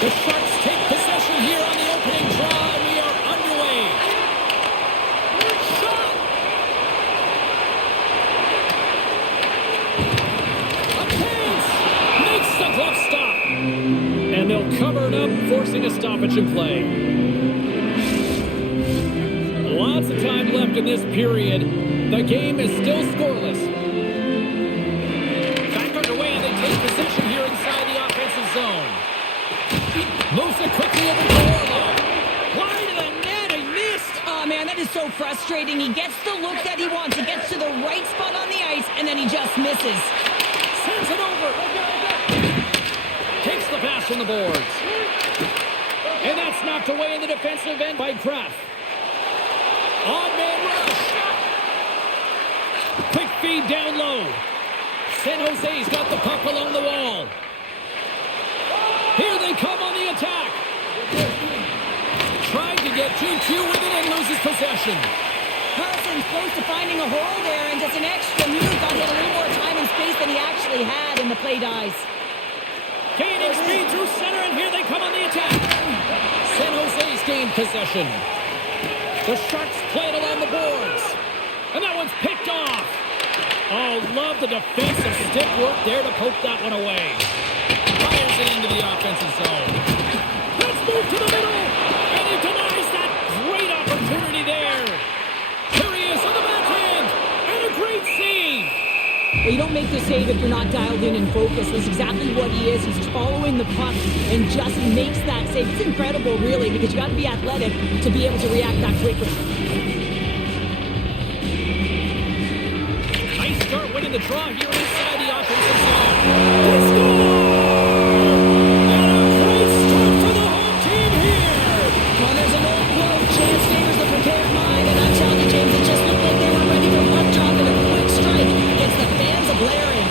The Sharks take possession here on the opening draw, and we are underway. Shot! A pace! Makes the glove stop. And they'll cover it up, forcing a stoppage in play. Lots of time left in this period. The game is still scoreless. Back underway, and they take possession here inside the offensive zone. Moves it quickly over to Orlov. Wide of the net, he missed. Oh, man, that is so frustrating. He gets the look that he wants. He gets to the right spot on the ice, and then he just misses. Sends it over. Takes the pass from the boards. And that's knocked away in the defensive end by Kraft. On-man rush. Quick feed down low. San Jose's got the puck along the wall. Here they come on the attack. Tried to get too cute with it and loses possession. Carlson's close to finding a hole there, and just an extra move got him a little more time and space than he actually had, and the play dies. Gaining speed through center, and here they come on the attack. San Jose's gained possession. The Sharks play it along the boards. And that one's picked off. Oh, love the defensive stick work there to poke that one away. Fires it into the offensive zone. Let's move to the middle. And he denies that great opportunity there. Here he is on the backhand. And a great save. Well, you don't make the save if you're not dialed in and focused. That's exactly what he is. He's just following the puck and just makes that save. It's incredible, really, because you got to be athletic to be able to react that quickly. Nice start winning the draw here inside the offensive zone. They score! And a great start for the home team here. Well, there's an old quote, chance favors the prepared mind, and I'm telling you, James, it just looked like they were ready for puck drop and a quick strike against the fans of blaring.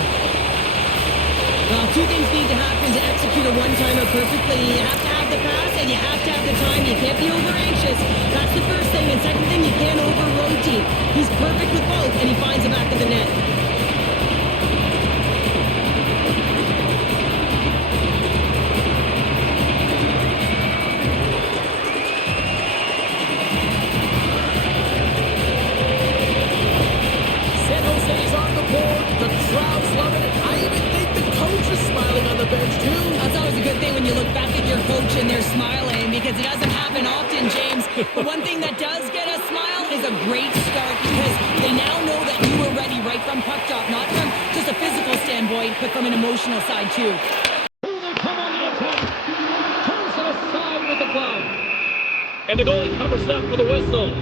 Well, two things need to happen to execute a one-timer perfectly. You have to have the pass, and you have to have the time. You can't be over-anxious. That's the first thing. And second thing, you can't over-rotate. He's perfect with both, and he finds the back of the net. San Jose's on the board. The crowd's loving it. I even think the coach is smiling on the bench, too. That's always a good thing when you look back at your coach and they're smiling, because it doesn't happen often, James. But one thing that does get a smile is a great start, because they now know that you were ready right from puck drop, not from just a physical standpoint, but from an emotional side, too. Here they come on the attack. Turns it aside with the glove. And the goalie covers up for the whistle.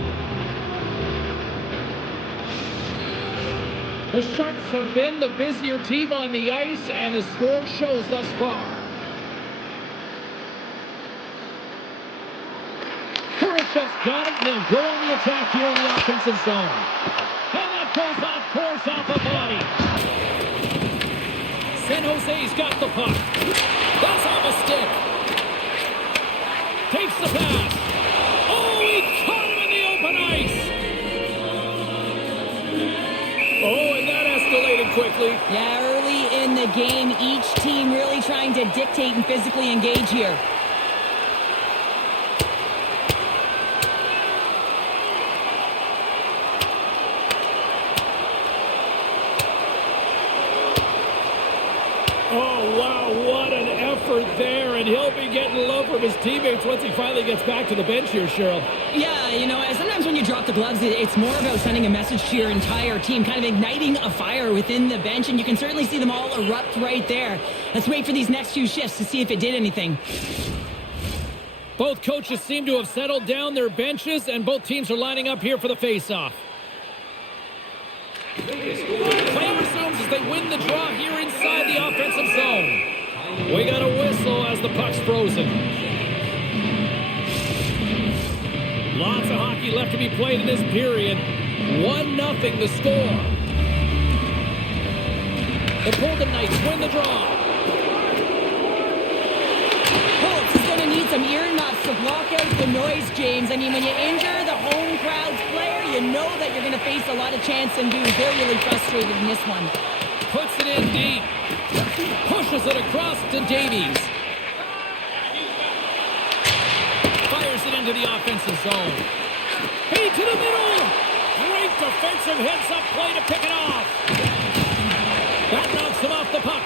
The Sharks have been the busier team on the ice, and the score shows thus far. Khrushchev's got it, and they'll go on the attack here in the offensive zone. And that goes off course off a body. San Jose's got the puck. That's off a stick. Takes the pass. Oh, he caught him in the open ice. Oh, and that escalated quickly. Yeah, early in the game, each team really trying to dictate and physically engage here. Oh, wow, what an effort there, and he'll be getting love from his teammates once he finally gets back to the bench here, Cheryl. Yeah, you know, sometimes when you drop the gloves, it's more about sending a message to your entire team, kind of igniting a fire within the bench, and you can certainly see them all erupt right there. Let's wait for these next few shifts to see if it did anything. Both coaches seem to have settled down their benches, and both teams are lining up here for the face-off. Play resumes as they win the draw here inside the offensive zone. We got a whistle as the puck's frozen. Lots of hockey left to be played in this period. 1-0 the score. The Golden Knights win the draw. Holtz is going to need some earmuffs to block out the noise, James. I mean, when you injure the home crowd's player, you know that you're going to face a lot of chance and dues. They're really frustrated in this one. Puts it in deep. Pushes it across to Davies. into the offensive zone. Feed to the middle. Great defensive heads-up play to pick it off. That knocks him off the puck.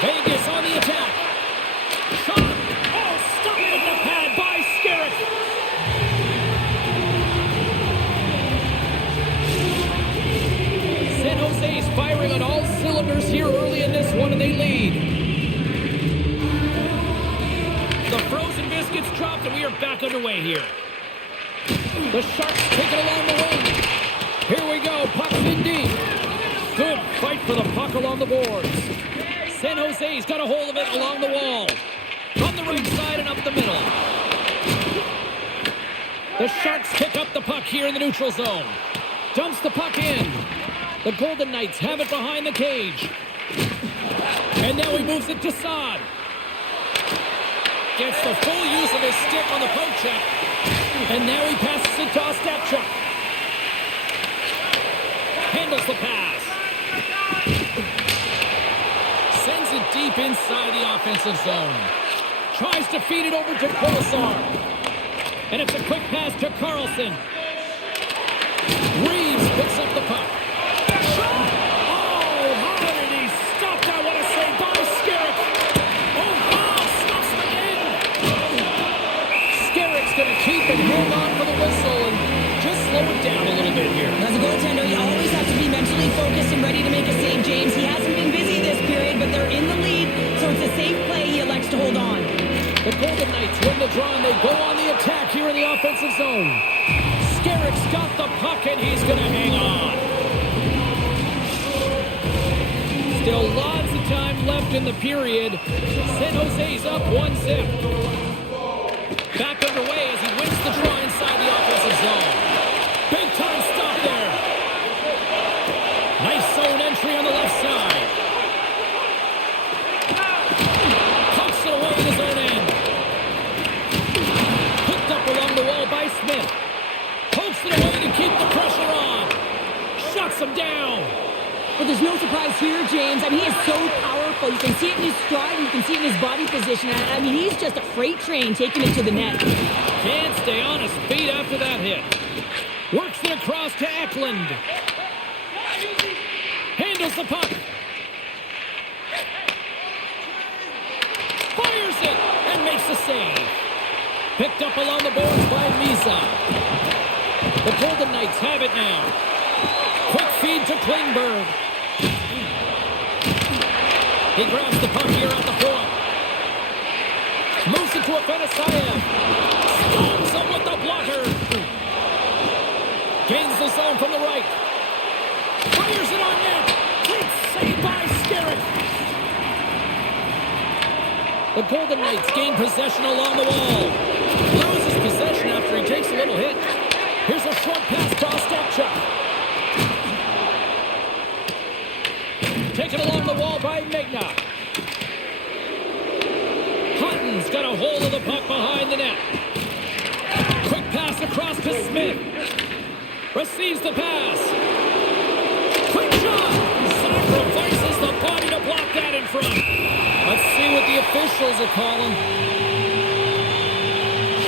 Vegas on the attack. Shot. Oh, stopped with the pad by Skerritt. San Jose's firing on all cylinders here early in this one, and they lead. The frozen biscuits dropped, and we are back underway here. The Sharks take it along the wing. Here we go. Puck's in deep. Good fight for the puck along the boards. San Jose's got a hold of it along the wall. From the right side and up the middle. The Sharks pick up the puck here in the neutral zone. Dumps the puck in. The Golden Knights have it behind the cage. And now he moves it to Saad. Gets the full use of his stick on the poke check. And now he passes it to Ostapchuk. Handles the pass. Sends it deep inside the offensive zone. Tries to feed it over to Polisar. And it's a quick pass to Carlson. Reeves picks up the puck. Oh, how did he stop that? What a save by Skerritt. Oh, stops him again. Skerritt's going to keep it, hold on for the whistle, and just slow it down a little bit here. As a goaltender, you always have to be mentally focused and ready to make a save, James. He hasn't been busy this period, but they're in the lead, so it's a safe play. He elects to hold on. The Golden Knights win the draw, and they go on the attack here in the offensive zone. Skerritt's got the puck, and he's going to hang on. Still lots of time left in the period. San Jose's up 1-0. Back underway as he wins the draw inside the offensive zone. Big time stop there. Nice zone entry on the left side. Pumps it away in his own end. Picked up along the wall by Smith. Pokes it away to keep the pressure on. Shuts him down. But there's no surprise here, James. I mean, he is so powerful. You can see it in his stride, and you can see it in his body position. I mean, he's just a freight train taking it to the net. Can't stay on his feet after that hit. Works it across to Eklund. Handles the puck. Fires it and makes the save. Picked up along the boards by Misa. The Golden Knights have it now. Quick feed to Klingberg. He grabs the puck here at the point. Moves it to Afanasayev. Stones him with the blocker. Gains the zone from the right. Fires it on net. Great save by Skerritt. The Golden Knights gain possession along the wall. Loses possession after he takes a little hit. Here's a short pass to Ostapchuk. Taken along the wall by Megna. Hutton's got a hold of the puck behind the net. Quick pass across to Smith. Receives the pass. Quick shot. Sacrifices the body to block that in front. Let's see what the officials are calling.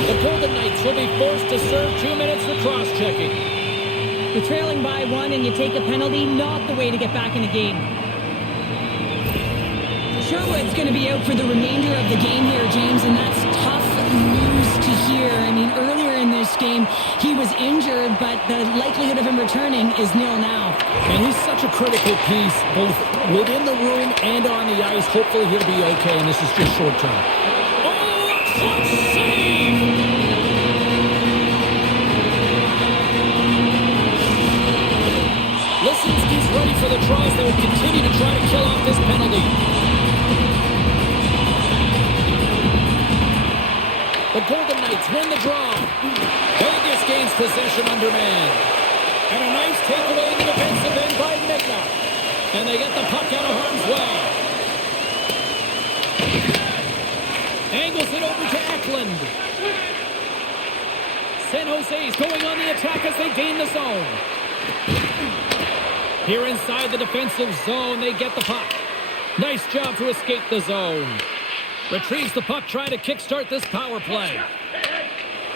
The Golden Knights will be forced to serve 2 minutes for cross-checking. You're trailing by one and you take a penalty, not the way to get back in the game. Sherwood's going to be out for the remainder of the game here, James, and that's tough news to hear. I mean, earlier in this game, he was injured, but the likelihood of him returning is nil now. And he's such a critical piece, both within the room and on the ice. Hopefully he'll be okay, and this is just short term. Oh, a clutch save! Lisinski's ready for the draws. They will continue to try to kill off this penalty. The Golden Knights win the draw. Vegas gains possession under man. And a nice takeaway in the defensive end by Megna. And they get the puck out of harm's way. Angles it over to Eklund. San Jose's going on the attack as they gain the zone. Here inside the defensive zone, they get the puck. Nice job to escape the zone. Retrieves the puck, trying to kickstart this power play.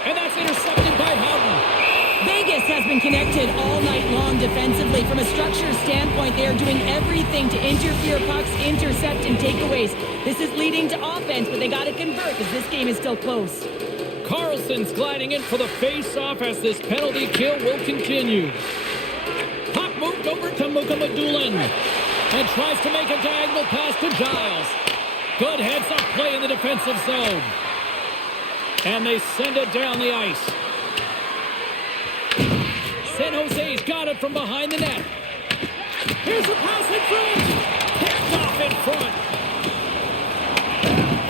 And that's intercepted by Houghton. Vegas has been connected all night long defensively. From a structure standpoint, they are doing everything to interfere pucks, intercept, and takeaways. This is leading to offense, but they got to convert because this game is still close. Carlson's gliding in for the face-off as this penalty kill will continue. Puck moved over to Mukamadulin and tries to make a diagonal pass to Giles. Good heads-up play in the defensive zone. And they send it down the ice. San Jose's got it from behind the net. Here's a pass in front. Picked off in front.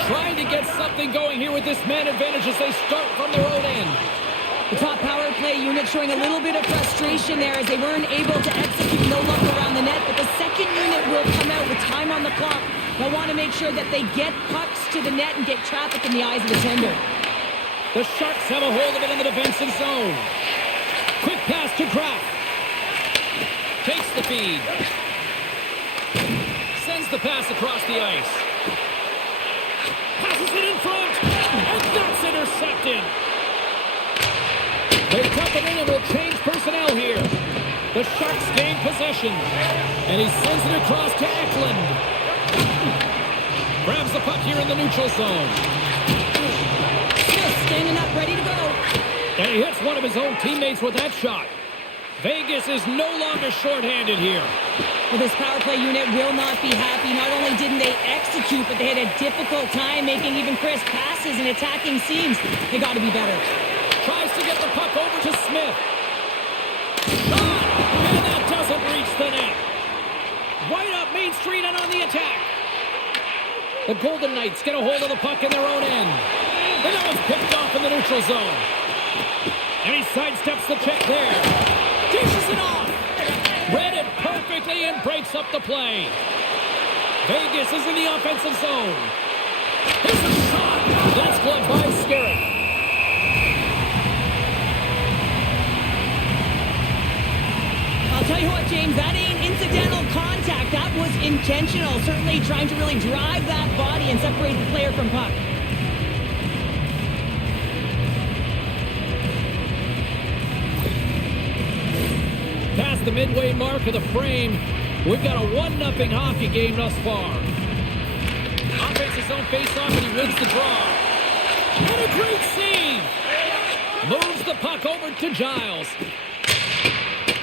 Trying to get something going here with this man advantage as they start from their own end. The top power play unit showing a little bit of frustration there as they weren't able to execute no luck around the net, but the second unit will come out with time on the clock. They'll want to make sure that they get pucks to the net and get traffic in the eyes of the tender. The Sharks have a hold of it in the defensive zone. Quick pass to Kraft. Takes the feed. Sends the pass across the ice. Passes it in front. And that's intercepted. They dump it in and will change personnel here. The Sharks gain possession. And he sends it across to Eklund. Grabs the puck here in the neutral zone. Smith standing up, ready to go. And he hits one of his own teammates with that shot. Vegas is no longer shorthanded here. Well, this power play unit will not be happy. Not only didn't they execute, but they had a difficult time making even crisp passes and attacking seams. They got to be better. Tries to get the puck over to Smith. Shot! And that doesn't reach the net. Right up Main Street and on the attack. The Golden Knights get a hold of the puck in their own end. And that was picked off in the neutral zone. And he sidesteps the check there. Dishes it off. Read it perfectly and breaks up the play. Vegas is in the offensive zone. Here's a shot. That's blocked by Skerritt. I'll tell you what, James, that ain't incidental contact. That was intentional. Certainly trying to really drive that body and separate the player from puck. Past the midway mark of the frame, we've got a 1-0 hockey game thus far. Offensive zone face-off, and he wins the draw. And a great save! Moves the puck over to Giles.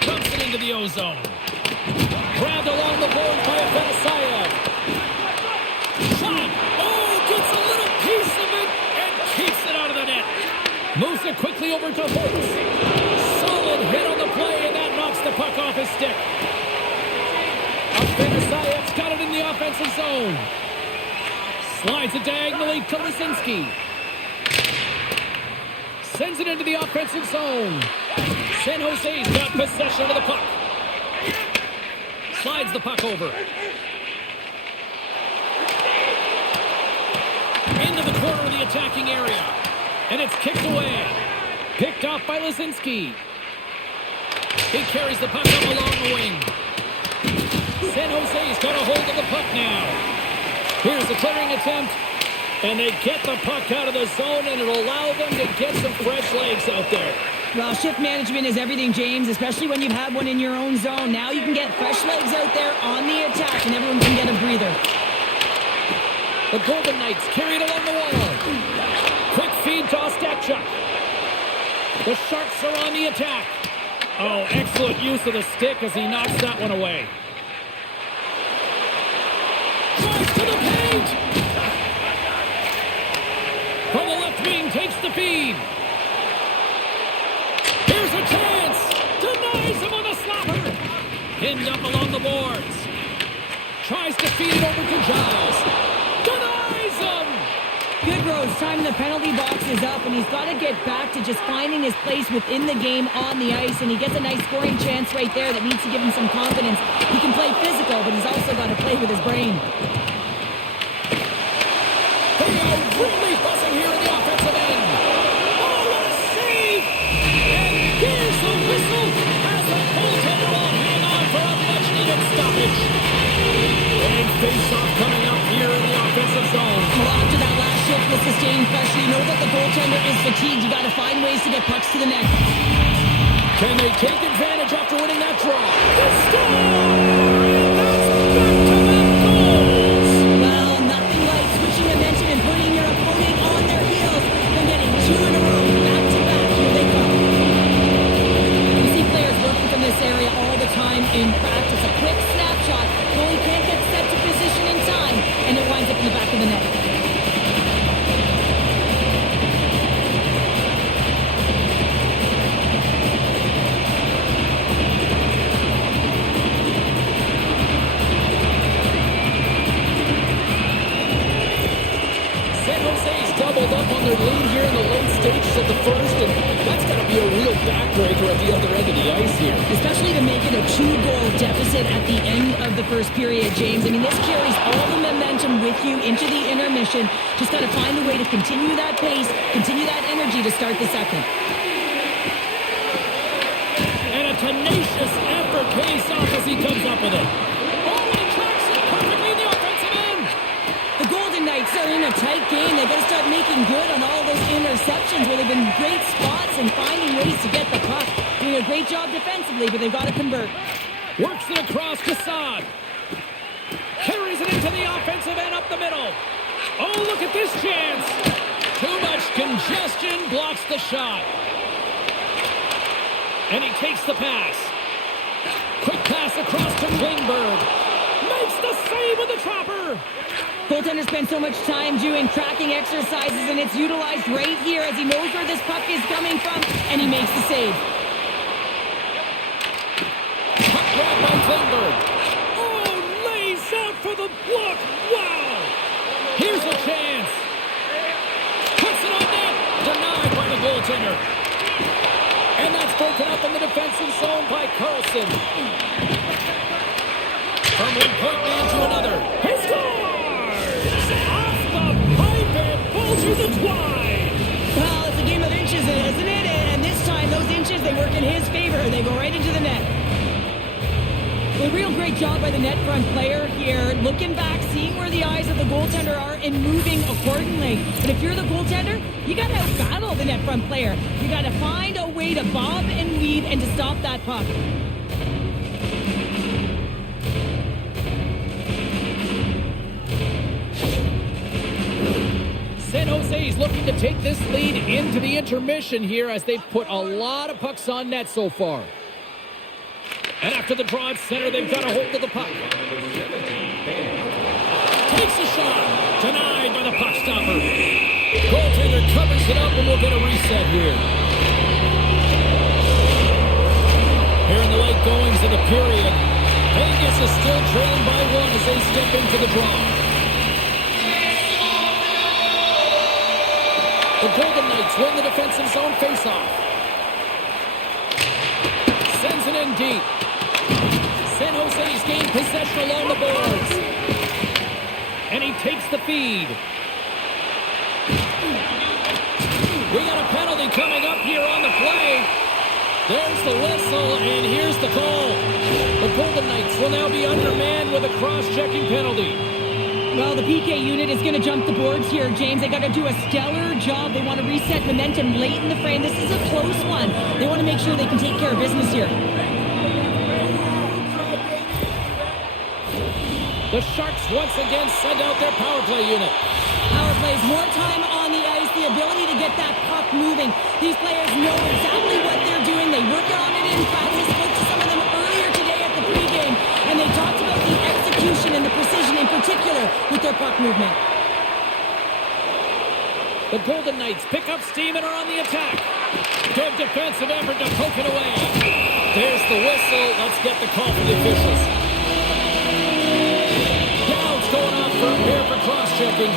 Dumps it into the O-zone. Grabbed along the boards by Afanasayev. Shot! Oh, gets a little piece of it and keeps it out of the net. Moves it quickly over to Holtz. Solid hit on the play, and that knocks the puck off his stick. Afanasayev's got it in the offensive zone. Slides it diagonally to Lisinski. Sends it into the offensive zone. San Jose's got possession of the puck. Slides the puck over. Into the corner of the attacking area. And it's kicked away. Picked off by Lisinski. He carries the puck up along the wing. San Jose's got a hold of the puck now. Here's a clearing attempt. And they get the puck out of the zone, and it'll allow them to get some fresh legs out there. Well, shift management is everything, James, especially when you've had one in your own zone. Now you can get fresh legs out there on the attack, and everyone can get a breather. The Golden Knights carried along the wall. Quick feed to Ostapchuk. The Sharks are on the attack. Oh, excellent use of the stick as he knocks that one away. Drives to the paint. From the left wing, takes the feed. Here's a chance. Denies him on the slapper. Pinned up along the boards. Tries to feed it over to Giles. Denies him. Good Rose, time the penalty box is up, and he's got to get back to just finding his place within the game on the ice, and he gets a nice scoring chance right there that needs to give him some confidence. He can play physical, but he's also got to play with his brain. They are really buzzing here in the offensive end. Oh, what a save! And here's the whistle as the goaltender will hang on for a much-needed stoppage. And face-off coming up here in the offensive zone. Well, after that shift with sustained pressure. You know that the goaltender is fatigued. You got to find ways to get pucks to the net. Can they take advantage after winning that draw? They score! And that's back-to-back goals! Well, nothing like switching momentum and putting your opponent on their heels than getting two in a row, back-to-back. Here they come. You see players working from this area all the time in practice. A quick snapshot. Goalie can't get set to position in time, and it winds up in the back of the net. Doubled up on their lead here in the late stages of the first, and that's got to be a real backbreaker at the other end of the ice here. Especially to make it a 2-goal deficit at the end of the first period, James. I mean, this carries all the momentum with you into the intermission. Just got to find a way to continue that pace, continue that energy to start the second. And a tenacious effort pays off as he comes up with it. Oh, and he tracks it perfectly in the offensive end. The Golden Knights are in a tight game. They got to start making good on all those interceptions where they've been great spots and finding ways to get the puck. Doing a great job defensively, but they've got to convert. Works it across Cassad. Carries it into the offensive end up the middle. Oh, look at this chance. Too much congestion blocks the shot. And he takes the pass. Quick pass across to Klingberg. Makes the save with the chopper. Goaltender spends so much time doing tracking exercises, and it's utilized right here as he knows where this puck is coming from, and he makes the save. Puck grab by Klingberg. Oh, lays out for the block. Wow. Here's a chance. Puts it on net. Denied by the goaltender. And that's broken up in the defensive zone by Carlson. From one point man to another. He scores! Off the pipe and bulges it wide. Well, it's a game of inches, isn't it? And this time, those inches, they work in his favor. They go right into the net. A real great job by the net front player here. Looking back, seeing where the eyes of the goaltender are and moving accordingly. But if you're the goaltender, you got to outbattle the net front player. You got to find a way to bob and weave and to stop that puck. San Jose's looking to take this lead into the intermission here as they've put a lot of pucks on net so far. And after the draw at center, they've got a hold of the puck. Takes a shot. Denied by the puck stopper. Goaltender covers it up and we'll get a reset here. Here in the late goings of the period, Vegas is still trailing by one as they step into the draw. The Golden Knights win the defensive zone faceoff. Sends it in deep. San Jose's gained possession along the boards. And he takes the feed. We got a penalty coming up here on the play. There's the whistle, and here's the call. The Golden Knights will now be undermanned with a cross-checking penalty. Well, the PK unit is going to jump the boards here, James. They got to do a stellar job. They want to reset momentum late in the frame. This is a close one. They want to make sure they can take care of business here. The Sharks once again send out their power play unit. Power plays, more time on the ice, the ability to get that puck moving. These players know exactly what they're doing. They work on it in practice. Spoke to some of them earlier today at the pregame, and they talked about the execution and the precision in particular with their puck movement. The Golden Knights pick up steam and are on the attack. Good defensive effort to poke it away. There's the whistle. Let's get the call from the officials. Downs going off for a pair for cross-checking.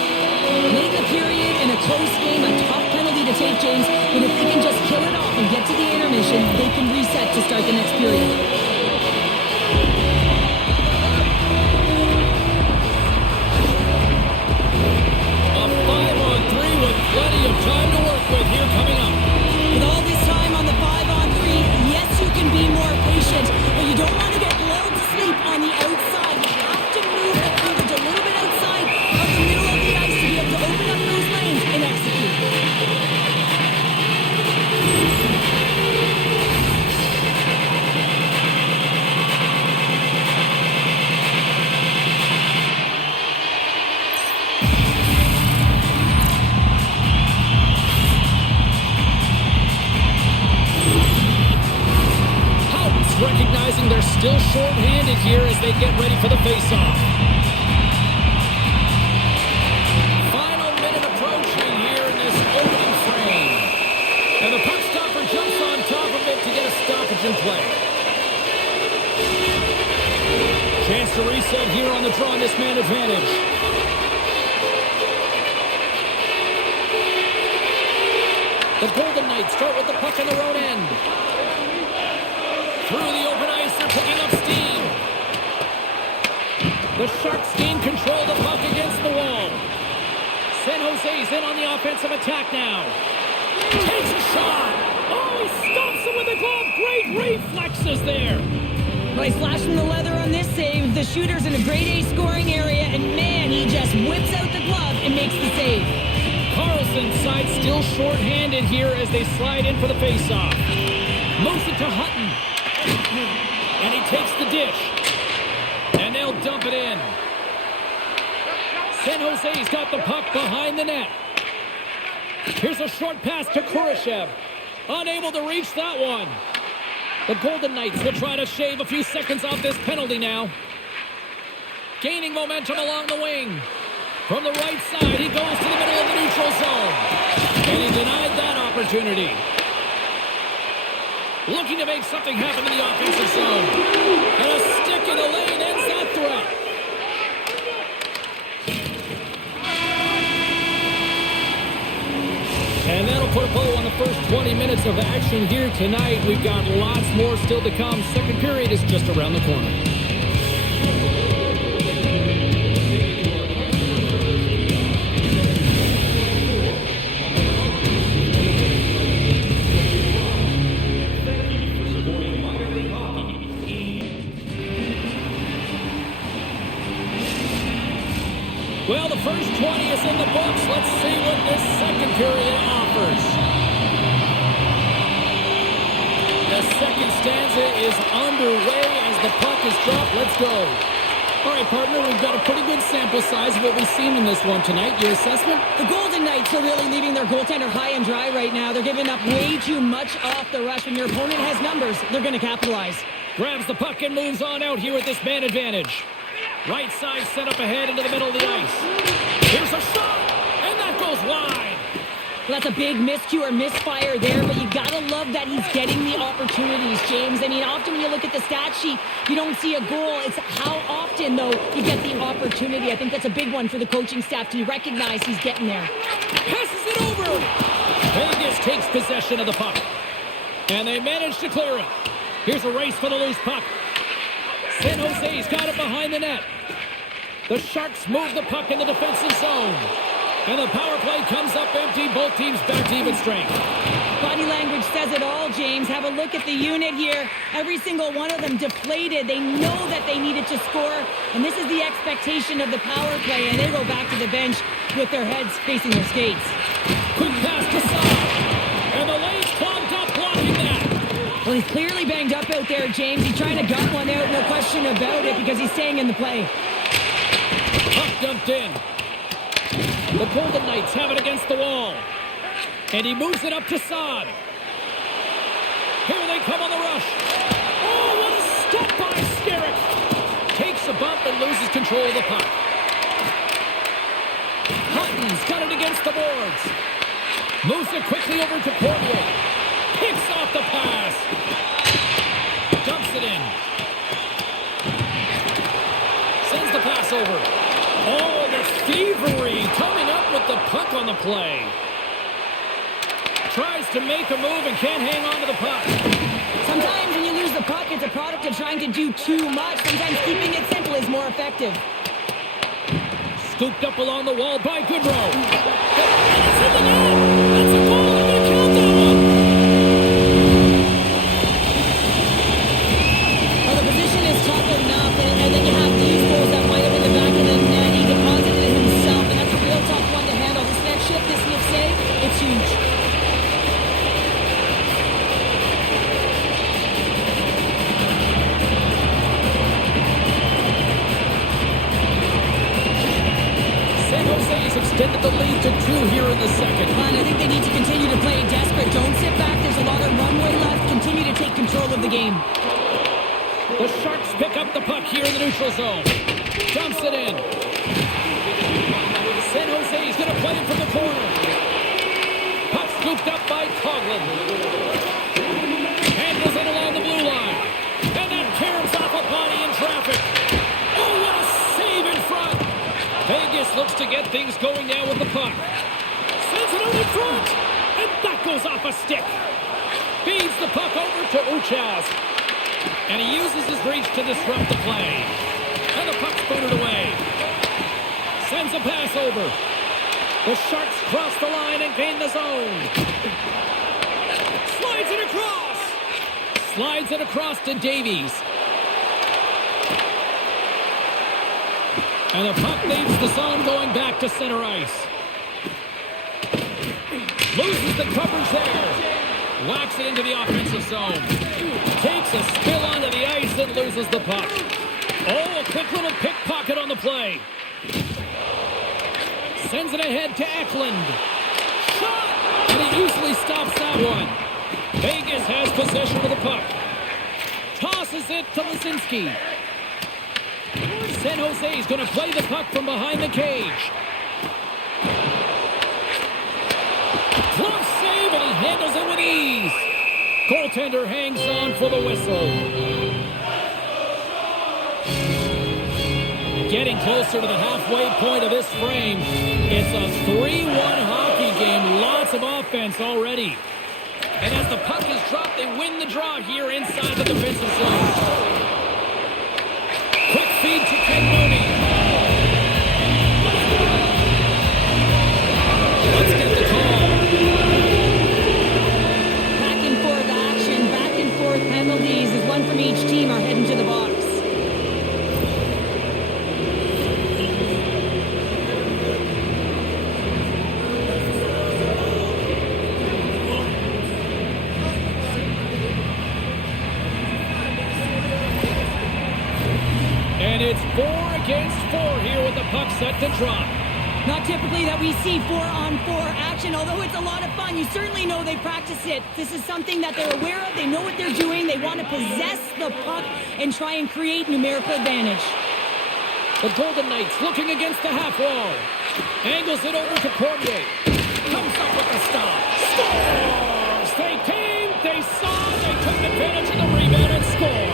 Late in the period, in a close game, a tough penalty to take, James. But if they can just kill it off and get to the intermission, they can reset to start the next period. A 5-on-3 with plenty of time to work with here coming up. With all this time on the 5-on-3, yes, you can be more patient, but you don't want to get lulled to sleep on the outside. You have to move the coverage a little bit outside of the middle of the ice to be able to open up those lanes short-handed here as they get ready for the face-off. Final minute approaching here in this opening frame. And the puck stopper jumps on top of it to get a stoppage in play. Chance to reset here on the draw, this man advantage. The Golden Knights start with the puck on their own end. Through the open ice, they're picking up steam. The Sharks gain control of the puck against the wall. San Jose's in on the offensive attack now. Takes a shot. Oh, he stops it with the glove. Great reflexes there. Well, he's slashing the leather on this save. The shooter's in a grade A scoring area, and man, he just whips out the glove and makes the save. Carlson's side still short-handed here as they slide in for the face-off. Moves it to Hutton. And he takes the dish. And they'll dump it in. San Jose's got the puck behind the net. Here's a short pass to Kurashev. Unable to reach that one. The Golden Knights will try to shave a few seconds off this penalty now. Gaining momentum along the wing. From the right side, he goes to the middle of the neutral zone. And he denied that opportunity. Looking to make something happen in the offensive zone. And a stick in the lane ends that threat. And that'll put a bow on the first 20 minutes of action here tonight. We've got lots more still to come. Second period is just around the corner. Well, the first 20 is in the books. Let's see what this second period offers. The second stanza is underway as the puck is dropped. Let's go. All right, partner, we've got a pretty good sample size of what we've seen in this one tonight. Your assessment? The Golden Knights are really leaving their goaltender high and dry right now. They're giving up way too much off the rush. When your opponent has numbers, they're going to capitalize. Grabs the puck and moves on out here with this man advantage. Right side set up ahead into the middle of the ice. Here's a shot, and that goes wide. Well, that's a big miscue or misfire there, but you gotta love that he's getting the opportunities, James. I mean, often when you look at the stat sheet, you don't see a goal. It's how often, though, you get the opportunity. I think that's a big one for the coaching staff to recognize he's getting there. Passes it over. Vegas takes possession of the puck, and they manage to clear it. Here's a race for the loose puck. San Jose's got it behind the net. The Sharks move the puck in the defensive zone. And the power play comes up empty. Both teams back to even strength. Body language says it all, James. Have a look at the unit here. Every single one of them deflated. They know that they needed to score. And this is the expectation of the power play. And they go back to the bench with their heads facing their skates. Quick pass to Saad. And the lane's clogged up blocking that. Well, he's clearly banged up out there, James. He's trying to gut one out, no question about it, because he's staying in the play. Puck dumped in. The Golden Knights have it against the wall. And he moves it up to Saad. Here they come on the rush. Oh, what a step by Skerrick. Takes a bump and loses control of the puck. Hutton's got it against the boards. Moves it quickly over to Portwood. Picks off the pass. Dumps it in. Sends the pass over. Oh, the thievery coming up with the puck on the play. Tries to make a move and can't hang on to the puck. Sometimes when you lose the puck, it's a product of trying to do too much. Sometimes keeping it simple is more effective. Scooped up along the wall by Goodrow. And it's in the net. That's a goal. They're going to count that one. Well, the position is tough enough, and then you have these goals that wind up in the back of the net. He deposited it himself, and that's a real tough one to handle. This next shift, this nip save, it's huge. San Jose's extended the lead to 2 here in the second. And I think they need to continue to play desperate. Don't sit back. There's a lot of runway left. Continue to take control of the game. The Sharks pick up the puck here in the neutral zone. Dumps it in. San Jose is going to play it from the corner. Puck scooped up by Coughlin. Handles it along the blue line. And that caroms off a body in traffic. Oh, what a save in front. Vegas looks to get things going now with the puck. Sends it out in front. And that goes off a stick. Feeds the puck over to Uchas. And he uses his reach to disrupt the play. And the puck's booted away. Sends a pass over. The Sharks cross the line and gain the zone. Slides it across. Slides it across to Davies. And the puck leaves the zone going back to center ice. Loses the coverage there. Whacks it into the offensive zone. Takes a spill onto the ice and loses the puck. Oh, a quick little pickpocket on the play. Sends it ahead to Eklund. Shot! And he easily stops that one. Vegas has possession of the puck. Tosses it to Lisinski. San Jose is going to play the puck from behind the cage. Glove save, and he handles it with ease. Goaltender hangs on for the whistle. Getting closer to the halfway point of this frame. It's a 3-1 hockey game. Lots of offense already. And as the puck is dropped, they win the draw here inside the defensive zone. Quick feed to Cagnoni. Let's get the call. Back and forth action, back and forth penalties as one from each team are heading to the box. And it's 4 against 4 here with the puck set to drop. Not typically that we see 4-on-4 action, although it's a lot of fun. You certainly know they practice it. This is something that they're aware of. They know what they're doing. They want to possess the puck and try and create numerical advantage. The Golden Knights looking against the half wall. Angles it over to Cormier. Comes up with the stop. Scores! They came, they saw, they took advantage of the rebound and score.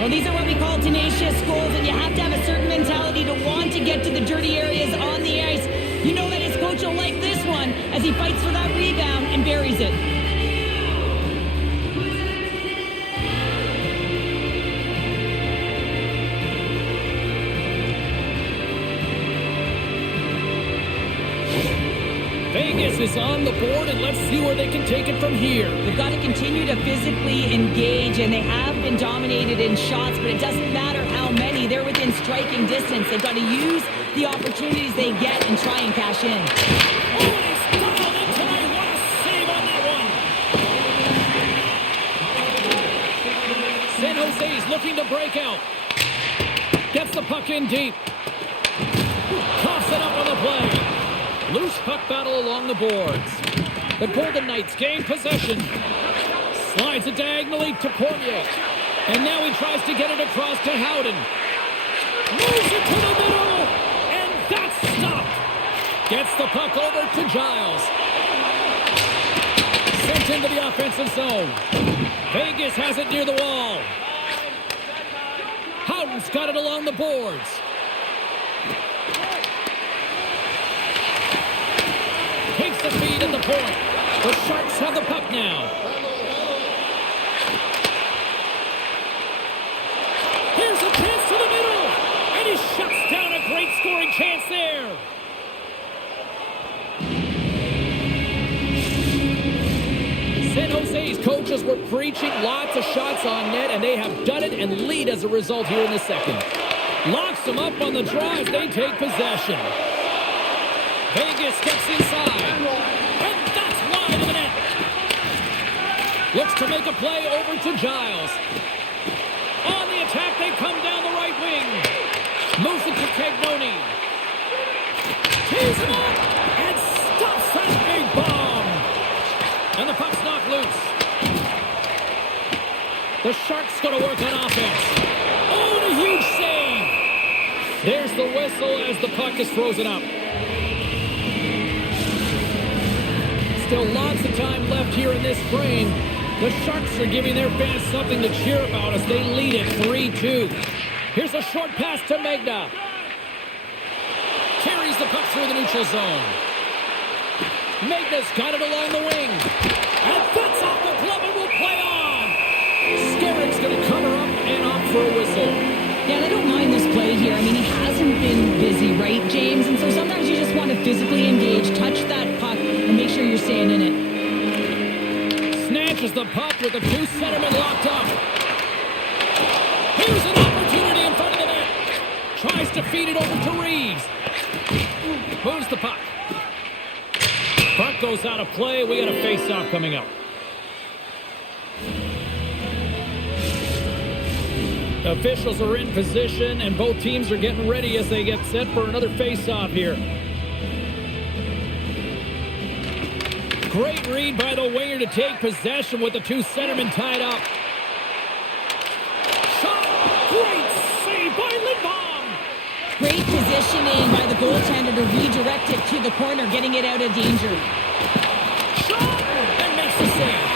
Well, these are what we call tenacious goals, and you have to have a certain mentality to want to get to the dirty areas on the ice. You know that his coach will like this one as he fights for that rebound and buries it. Vegas is on the board, and let's see where they can take it from here. They've got to continue to physically engage, and they have been dominated in shots, but it doesn't matter how many. They're within striking distance. They've got to use the opportunities they get and try and cash in. Oh, and he's dialed in tonight. What a save on that one. San Jose's looking to break out. Gets the puck in deep. Coughs it up on the play. Loose puck battle along the boards. The Golden Knights gain possession. Slides it diagonally to Cormier. And now he tries to get it across to Howden. Moves it to the middle. And that's stopped. Gets the puck over to Giles. Sent into the offensive zone. Vegas has it near the wall. Howden's got it along the boards. Takes the feed at the point. The Sharks have the puck now. Here's a chance to the middle. And he shuts down a great scoring chance there. San Jose's coaches were preaching lots of shots on net, and they have done it and lead as a result here in the second. Locks them up on the draw as they take possession. Vegas steps inside. And that's wide of the net. Looks to make a play over to Giles. On the attack, they come down the right wing. Moves it to Cagnoni. Tees him up and stops that big bomb. And the puck's knocked loose. The Sharks going to work on offense. Oh, and a huge save. There's the whistle as the puck is frozen up. Still lots of time left here in this frame. The Sharks are giving their fans something to cheer about as they lead it 3-2. Here's a short pass to Magna. Carries the puck through the neutral zone. Magna's got it along the wing. And that's off the glove and will play on. Skerrick's going to cover up and opt for a whistle. Yeah, and I don't mind this play here. I mean, he hasn't been busy, right, James? And so sometimes you just want to physically engage, touch that puck, and make sure you're staying in it. Snatches the puck with the two centermen locked up. Here's an opportunity in front of the net. Tries to feed it over to Reeves. Moves the puck. Puck goes out of play. We got a face-off coming up. Officials are in position, and both teams are getting ready as they get set for another face-off here. Great read by the winger to take possession with the two centermen tied up. Shot! Great save by Lindbaum! Great positioning by the goaltender to redirect it to the corner, getting it out of danger. Shot! And makes the save.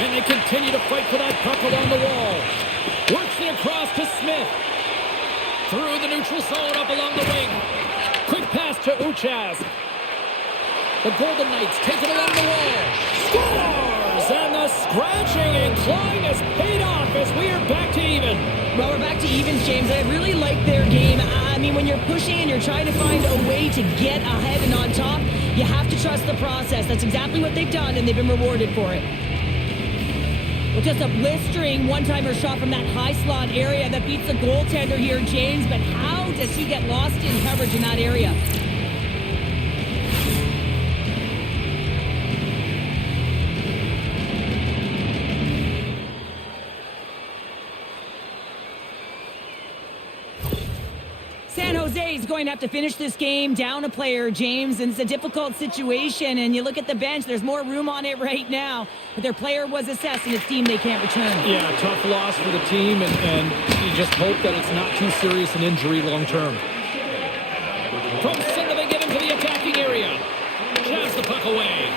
And they continue to fight for that puck along the wall. Works it across to Smith. Through the neutral zone up along the wing. Quick pass to Uchas. The Golden Knights take it along the wall. Scores! And the scratching and clawing has paid off as we are back to even. Well, we're back to evens, James. I really like their game. I mean, when you're pushing and you're trying to find a way to get ahead and on top, you have to trust the process. That's exactly what they've done, and they've been rewarded for it. Well, just a blistering one-timer shot from that high slot area that beats the goaltender here, James. But how does he get lost in coverage in that area? San Jose is going to have to finish this game down a player, James, and it's a difficult situation. And you look at the bench, there's more room on it right now. But their player was assessed, and it's team they can't return. Yeah, tough loss for the team, and you just hope that it's not too serious an injury long term. From center, they get into the attacking area. Jabs the puck away.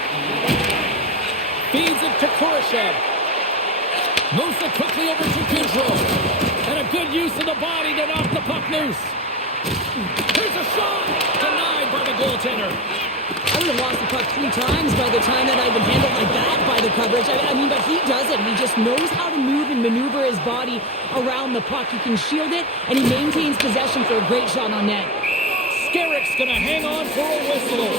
Feeds it to Kurashev. Moves it quickly over to Goudreau. And a good use of the body to knock the puck loose. Here's a shot! Denied by the goaltender. I would have lost the puck 3 times by the time that I've been handled like that by the coverage. I mean, but he does it. He just knows how to move and maneuver his body around the puck. He can shield it, and he maintains possession for a great shot on net. Skerrick's going to hang on for a whistle.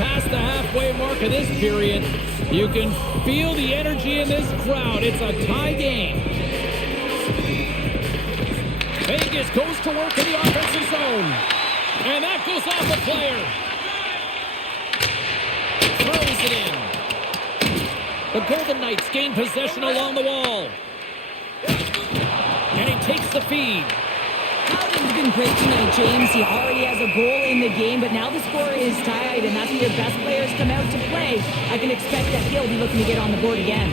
Past the halfway mark of this period, you can feel the energy in this crowd. It's a tie game. Vegas goes to work in the offensive zone. And that goes off the player. Throws it in. The Golden Knights gain possession along the wall. And he takes the feed. Howden's been great tonight, James. He already has a goal in the game, but now the score is tied, and that's when your best players come out to play. I can expect that he'll be looking to get on the board again.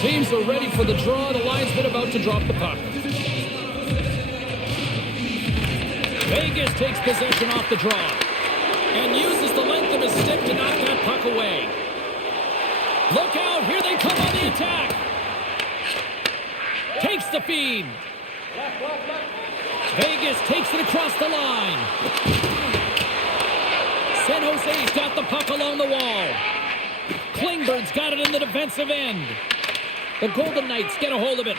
Teams are ready for the draw. The linesman about to drop the puck. Vegas takes possession off the draw and uses the length of his stick to knock that puck away. Look out, here they come on the attack. Takes the feed. Vegas takes it across the line. San Jose's got the puck along the wall. Klingberg's got it in the defensive end. The Golden Knights get a hold of it.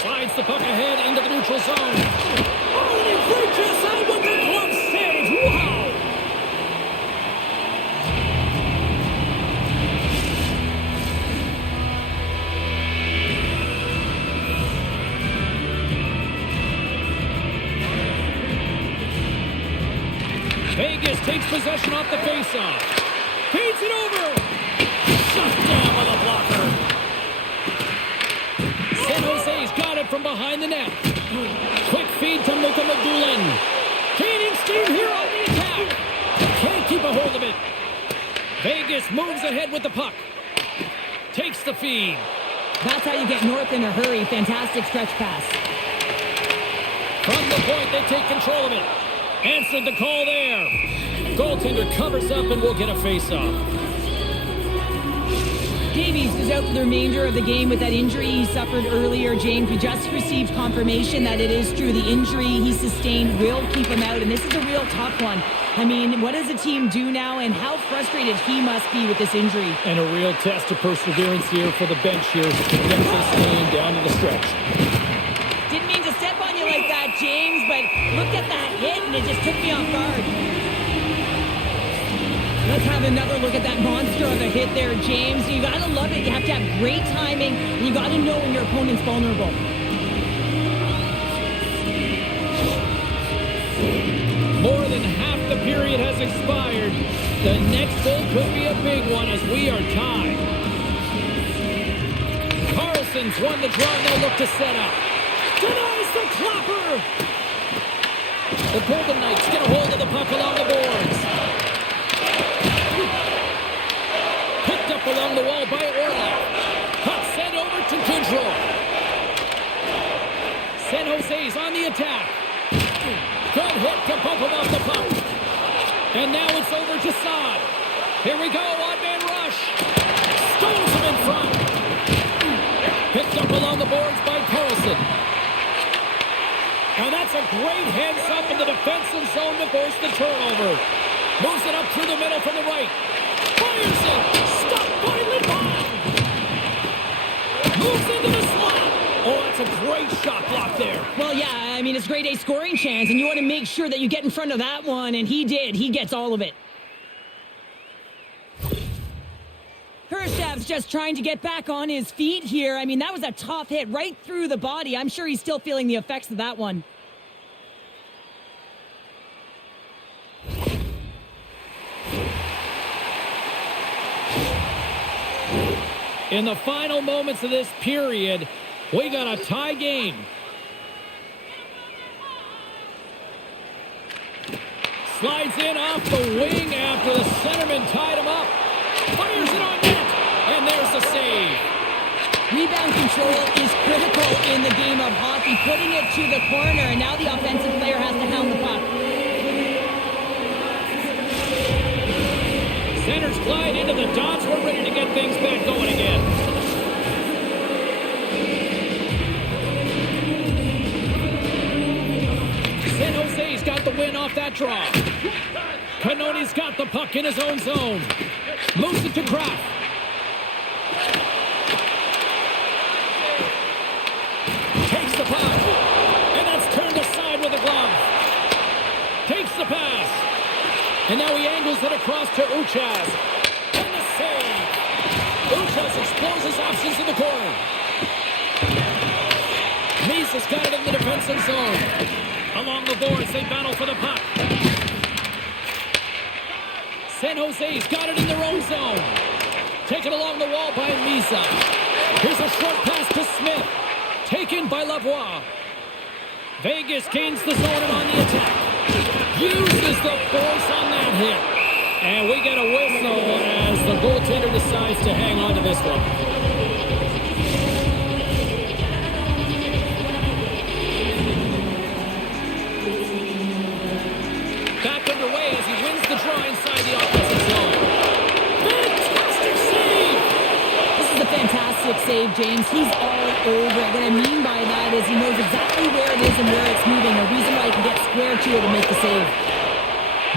Slides the puck ahead into the neutral zone. Oh, and he reaches out with the glove save. Wow! Vegas takes possession off the faceoff. Feeds it over. Shut down with a blocker. San Jose's got it from behind the net. Quick feed to Luka Magulin. Gaining steam here on the attack. Can't keep a hold of it. Vegas moves ahead with the puck. Takes the feed. That's how you get north in a hurry. Fantastic stretch pass. From the point, they take control of it. Answered the call there. Goaltender covers up and will get a face-off. Davies is out for the remainder of the game with that injury he suffered earlier. James, we just received confirmation that it is true. The injury he sustained will keep him out, and this is a real tough one. I mean, what does the team do now, and how frustrated he must be with this injury? And a real test of perseverance here for the bench here to keep them sustained down to the stretch. Didn't mean to step on you like that, James, but looked at that hit, and it just took me off guard. Let's have another look at that monster of a hit there, James. You got to love it. You have to have great timing, and you got to know when your opponent's vulnerable. More than half the period has expired. The next goal could be a big one as we are tied. Carlson's won the draw, and they'll look to set up. Denies the clapper! The Golden Knights get a hold of the puck along the boards. Picked up along the wall by Orlov. Puck sent over to Control. San Jose's on the attack. Good hit to bump him off the puck. And now it's over to Saad. Here we go, odd-man rush. Stones him in front. Picked up along the boards by Carlson. And that's a great heads-up in the defensive zone to force the turnover. Moves it up through the middle from the right. Fires it. Stopped by Lindholm. Moves into the slot. Oh, that's a great shot block there. Well, yeah, I mean, it's grade A scoring chance, and you want to make sure that you get in front of that one, and he did. He gets all of it. Hirschav's just trying to get back on his feet here. I mean, that was a tough hit right through the body. I'm sure he's still feeling the effects of that one. In the final moments of this period, we got a tie game. Slides in off the wing after the centerman tied him up. Fires it on net, and there's the save. Rebound control is critical in the game of hockey, putting it to the corner, and now the offensive player has to hound the puck. Centers glide into the dots. We're ready to get things back going again. San Jose's got the win off that draw. Canoni's got the puck in his own zone. Moves it to Kraft. Takes the puck. And that's turned aside with a glove. Takes the pass. And now he angles it across to Uchas. And the save. Uchas explores his options in the corner. Misa's got it in the defensive zone. Along the boards, they battle for the puck. San Jose's got it in their own zone. Taken along the wall by Misa. Here's a short pass to Smith. Taken by Lavoie. Vegas gains the zone and on the attack. Uses the force on that hit. And we get a whistle as the goaltender decides to hang on to this one. Back underway as he wins the draw inside the offensive zone. Fantastic save! This is a fantastic save, James. He's all over it. What I mean by that is he knows exactly where it is and where it's moving. A reason why he can get square to it and make the save.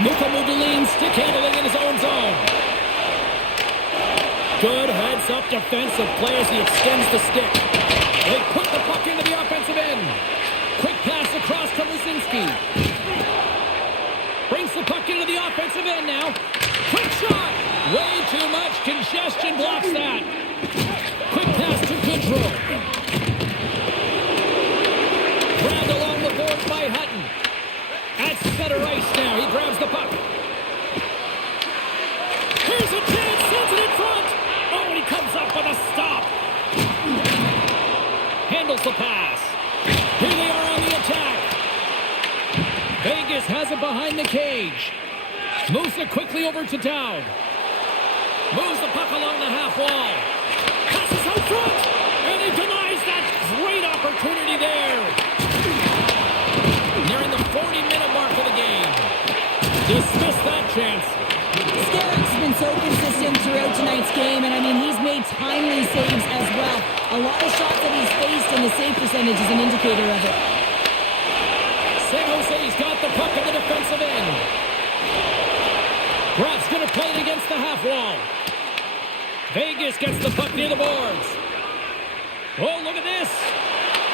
Luka Mudulin stick handling in his own zone. Good heads-up defensive play as he extends the stick. They put the puck into the offensive end. Quick pass across to Luzinski. Brings the puck into the offensive end now. Quick shot. Way too much congestion blocks that. Quick pass to Goodrow. Grabbed along the boards by Hutton. At center ice now. He grabs the puck. Here's a chance. Sends it in front. Oh, and he comes up with a stop. Handles the pass. Here they are on the attack. Vegas has it behind the cage. Moves it quickly over to Dowd. Moves the puck along the half wall. Passes out front. And he denies that great opportunity there. Nearing the 40-minute mark of the game. Dismiss that chance. Scarrick's been so consistent throughout tonight's game, and I mean, he's made timely saves as well. A lot of shots that he's faced, and the save percentage is an indicator of it. San Jose's got the puck in the defensive end. Graff's going to play it against the half wall. Vegas gets the puck near the boards. Oh, look at this.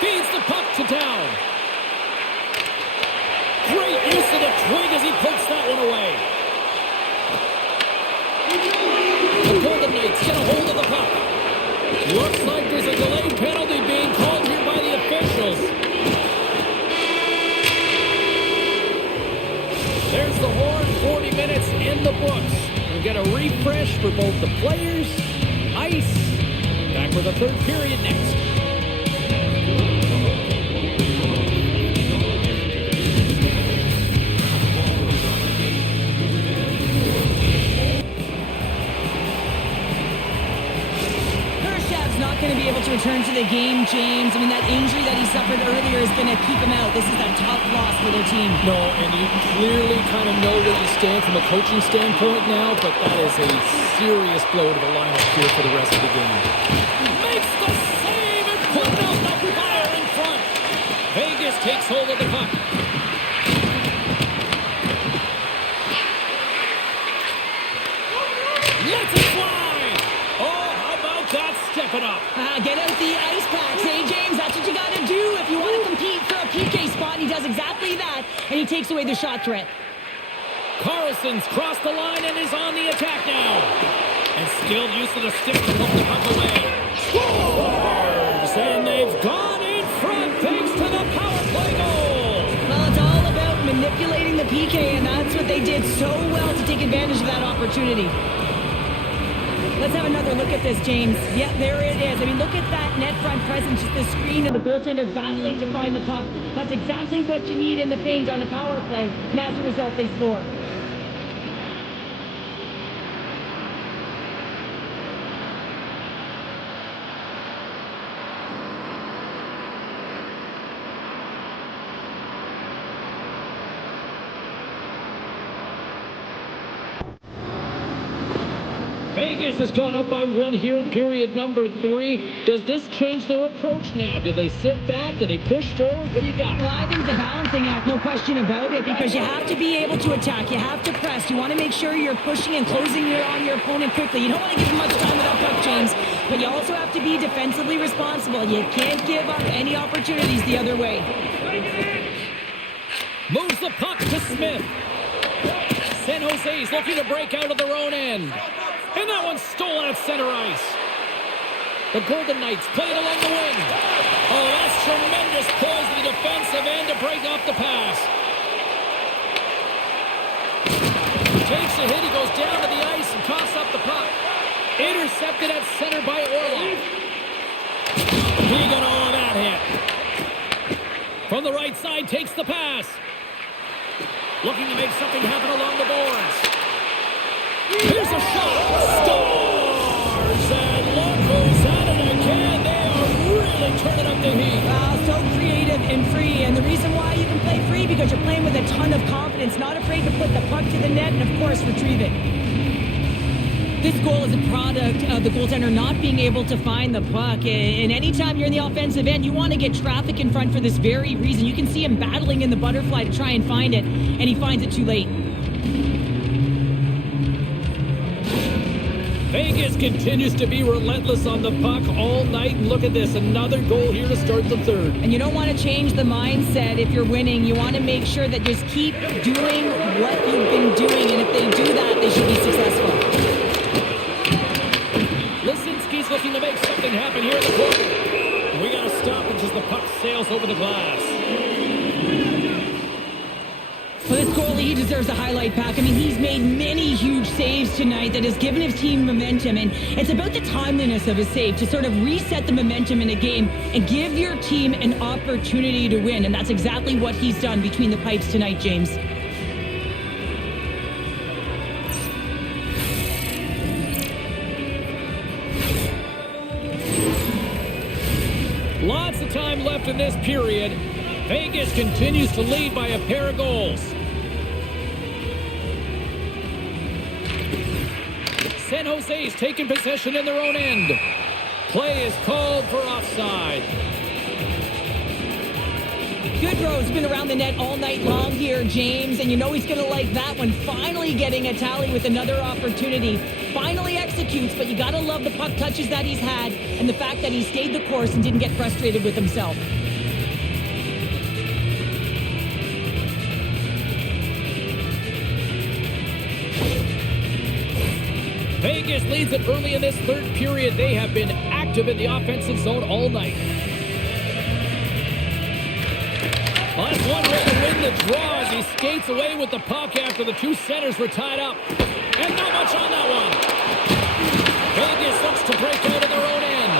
Feeds the puck to town. Great use of the twig as he pokes that one away. The Golden Knights get a hold of the puck. Looks like there's a delayed penalty being called here by the officials. There's the horn, 40 minutes in the books. We'll get a refresh for both the players, ice. Back with the third period next. Going to be able to return to the game, James. I mean, that injury that he suffered earlier is going to keep him out. This is a tough loss for their team. No, and you clearly kind of know where you stand from a coaching standpoint now, but that is a serious blow to the lineup here for the rest of the game. Makes the save and pulls out the fire in front. Vegas takes hold of the puck. Let's it fly. Step it up. Get out the ice packs, hey, James? That's what you got to do if you want to compete for a PK spot. He does exactly that, and he takes away the shot threat. Carlson's crossed the line and is on the attack now. And skilled use of the stick to pull the puck away. Scores! And they've gone in front thanks to the power play goal. Well, it's all about manipulating the PK, and that's what they did so well to take advantage of that opportunity. Let's have another look at this, James. Yeah, there it is. I mean, look at that net front presence, just the screen and the goaltender battling to find the puck. That's exactly what you need in the paint on a power play, and as a result, they score. Vegas has gone up by one here in period number 3. Does this change their approach now? Do they sit back? Do they push forward? What do you got? Well, I think it's a balancing act, no question about it, because you have to be able to attack. You have to press. You want to make sure you're pushing and closing on your opponent quickly. You don't want to give him much time with that puck, James, but you also have to be defensively responsible. You can't give up any opportunities the other way. Moves the puck to Smith. San Jose's looking to break out of their own end. And that one's stolen at center ice. The Golden Knights play it along the wing. Oh, that's tremendous poise in the defensive end to break off the pass. Takes a hit, he goes down to the ice and coughs up the puck. Intercepted at center by Orlov. He got all of that hit. From the right side, takes the pass. Looking to make something happen along the boards. Here's a shot. Stars! And look who's at it again. They are really turning up the heat. Wow, so creative and free. And the reason why you can play free, because you're playing with a ton of confidence, not afraid to put the puck to the net and, of course, retrieve it. This goal is a product of the goaltender not being able to find the puck. And anytime you're in the offensive end, you want to get traffic in front for this very reason. You can see him battling in the butterfly to try and find it, and he finds it too late. Vegas continues to be relentless on the puck all night. And look at this, another goal here to start the third. And you don't want to change the mindset if you're winning. You want to make sure that just keep doing what you've been doing. And if they do that, they should be successful. Lisinski's looking to make something happen here in the corner. We got to stop it as the puck sails over the glass. Well, this goalie, he deserves a highlight pack. I mean, he's made many huge saves tonight that has given his team momentum. And it's about the timeliness of his save to sort of reset the momentum in a game and give your team an opportunity to win. And that's exactly what he's done between the pipes tonight, James. Lots of time left in this period. Vegas continues to lead by a pair of goals. San Jose's taking possession in their own end. Play is called for offside. Goodrow's been around the net all night long here, James, and you know he's going to like that one. Finally getting a tally with another opportunity. Finally executes, but you got to love the puck touches that he's had and the fact that he stayed the course and didn't get frustrated with himself. Vegas leads it early in this third period. They have been active in the offensive zone all night. Well, that's one way to win the draw as he skates away with the puck after the two centers were tied up. And not much on that one. Vegas looks to break out in their own end.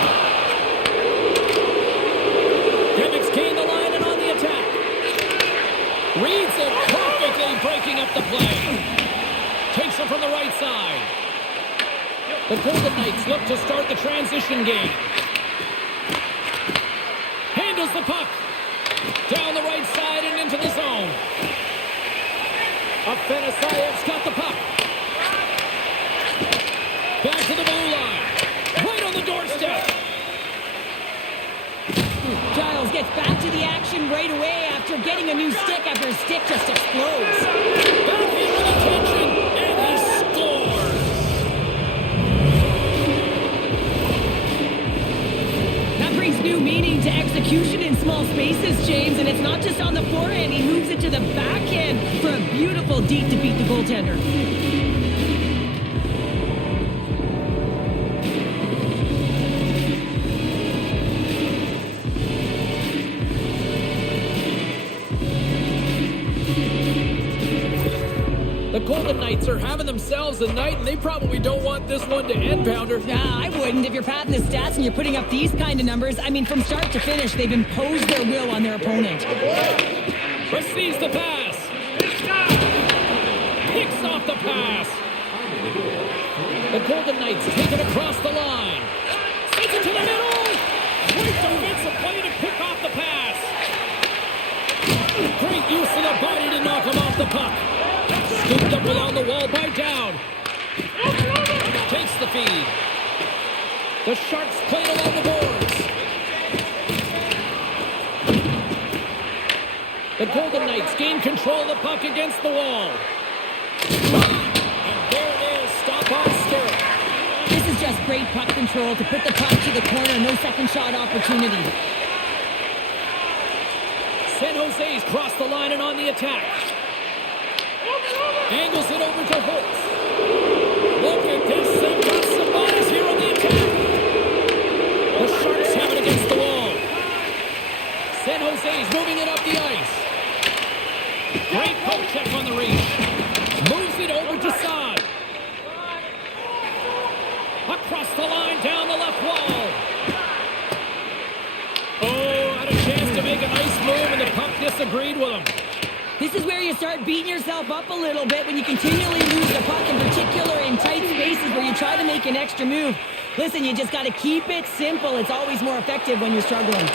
Demicks gained the line and on the attack. Reads it perfectly, breaking up the play. Takes it from the right side. The Golden Knights look to start the transition game. Handles the puck. Down the right side and into the zone. Afenasayev's got the puck. Back to the blue line. Right on the doorstep. Giles gets back to the action right away after getting a new stick after his stick just explodes. Back in with attention, and he scores. That brings new meaning to execution in small spaces, James, and it's not just on the forehand. He moves it to the backhand for a beautiful deep to beat the goaltender. The Golden Knights are having themselves a night, and they probably don't want this one to end, Pounder. I wouldn't. If you're padding the stats and you're putting up these kind of numbers, I mean, from start to finish, they've imposed their will on their opponent. Receives the pass. Picks off the pass. The Golden Knights take it across the line. Sends it to the middle. Great defensive play to pick off the pass. Great use of the body to knock him off the puck. Scooped up along the wall by Down. Takes the feed. The Sharks play it along the boards. The Golden Knights gain control of the puck against the wall. And there it is. Stop on stick. This is just great puck control to put the puck to the corner. No second shot opportunity. San Jose's crossed the line and on the attack. Angles it over to Holtz. Look at this. They've got some bodies here on the attack. The Sharks have it against the wall. San Jose's moving it up the ice. Great poke check on the reach. Moves it over to Saad. Across the line, down the left wall. Oh, had a chance to make a nice move, and the puck disagreed with him. This is where you start beating yourself up a little bit when you continually lose the puck, in particular in tight spaces where you try to make an extra move. Listen, you just got to keep it simple. It's always more effective when you're struggling.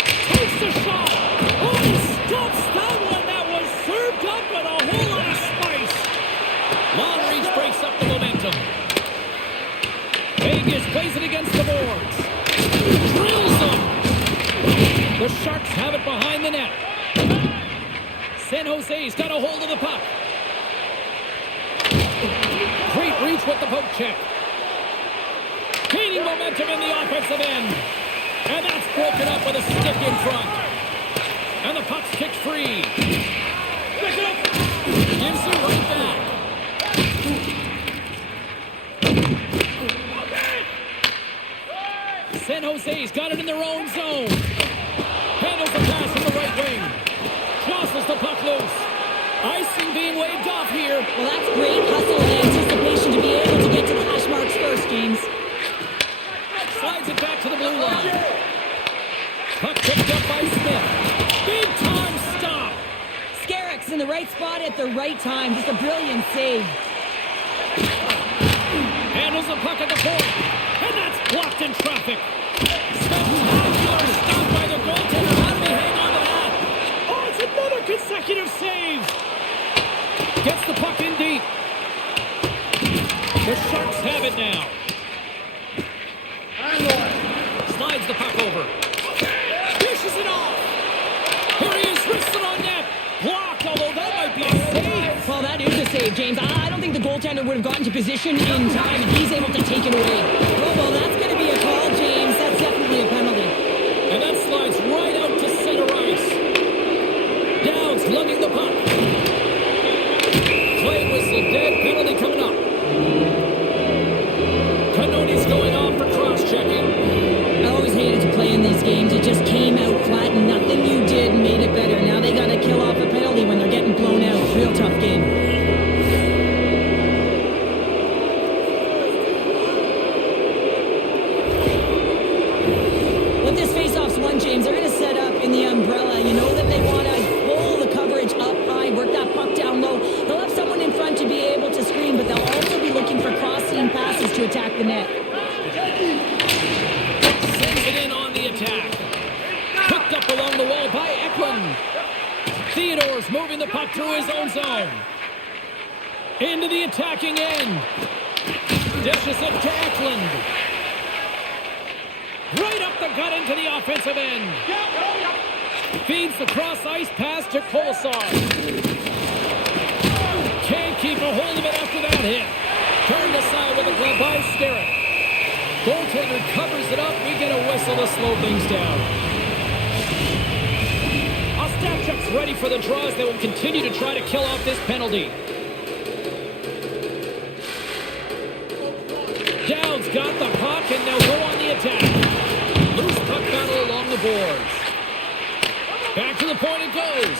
Takes the shot. Oh, he stops that one. That was served up with a whole lot of spice. Long reach breaks up the momentum. Vegas plays it against the boards. Drills them. The Sharks have it behind the net. San Jose's got a hold of the puck. Great reach with the poke check. Gaining momentum in the offensive end. And that's broken up with a stick in front. And the puck's kicked free. Gives it right back. San Jose's got it in their own zone. Handles the pass from the right wing. Jostles the puck loose. Icing being waved off here. Well, that's great hustle and anticipation to be able to get to the hash marks first, James. Slides it back to the blue line. Puck picked up by Smith. Big time stop. Scarrick's in the right spot at the right time. Just a brilliant save. Handles the puck at the point. And that's blocked in traffic. Spectacular save. Gets the puck in deep. The Sharks have it now. Slides the puck over. Dishes it off. Here he is, wristed on net. Blocked, although that might be a save. Well, that is a save, James. I don't think the goaltender would have gotten to position in time, and he's able to take it away. Well, that's going to be a call, James. That's definitely a penalty. And that slides right out to center ice. Downs lugging the puck. Play whistle dead. Penalty coming up. Cannoni's going off for cross-checking. I always hated to play in these games. It just came out flat, and nothing you did made it better. Now they got to kill off a penalty when they're getting blown out. Real tough game. With this face-off's won, James, they're going to set up in the umbrella. You know that they want to pull the coverage up high, work that puck down low. They'll have someone in front to be able to screen, but they'll also be looking for cross-seam passes to attack the net. Sends it in on the attack. Picked up along the wall by Eklund. Theodore's moving the puck through his own zone. Into the attacking end. Dishes it to Eklund. Right up the gut into the offensive end. Feeds the cross-ice pass to Kolesar. Can't keep a hold of it after that hit. Turned aside with a glove by Sterrett. Goaltender covers it up. We get a whistle to slow things down. Ostapchuk's ready for the draws. They will continue to try to kill off this penalty. Downs got the puck, and they'll go on the attack. Loose puck battle along the boards. Back to the point it goes.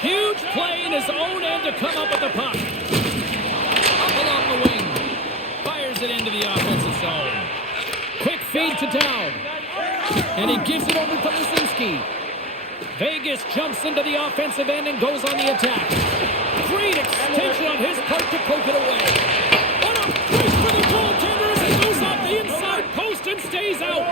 Huge play in his own end to come up with the puck. Up along the wing. Fires it into the offensive zone. Quick feed to Down. And he gives it over to Lisinski. Vegas jumps into the offensive end and goes on the attack. Great extension on his part to poke it away. What a push for the goaltender as it goes off the inside post and stays out.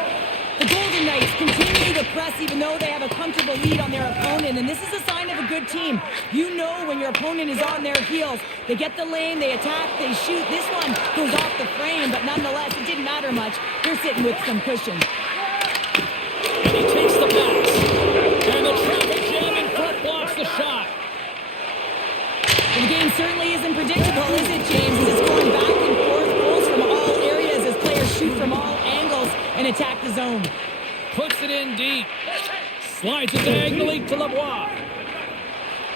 The Golden Knights continue to press even though they have a comfortable lead on their opponent, and this is a sign of a good team. You know when your opponent is on their heels. They get the lane, they attack, they shoot. This one goes off the frame, but nonetheless, it didn't matter much. They're sitting with some cushion. And he takes the pass. And the traffic jam in front blocks the shot. The game certainly isn't predictable, is it, James? It's going back and forth, goals from all areas as players shoot from all angles and attack the zone. Puts it in deep. Slides it diagonally to Lavoie.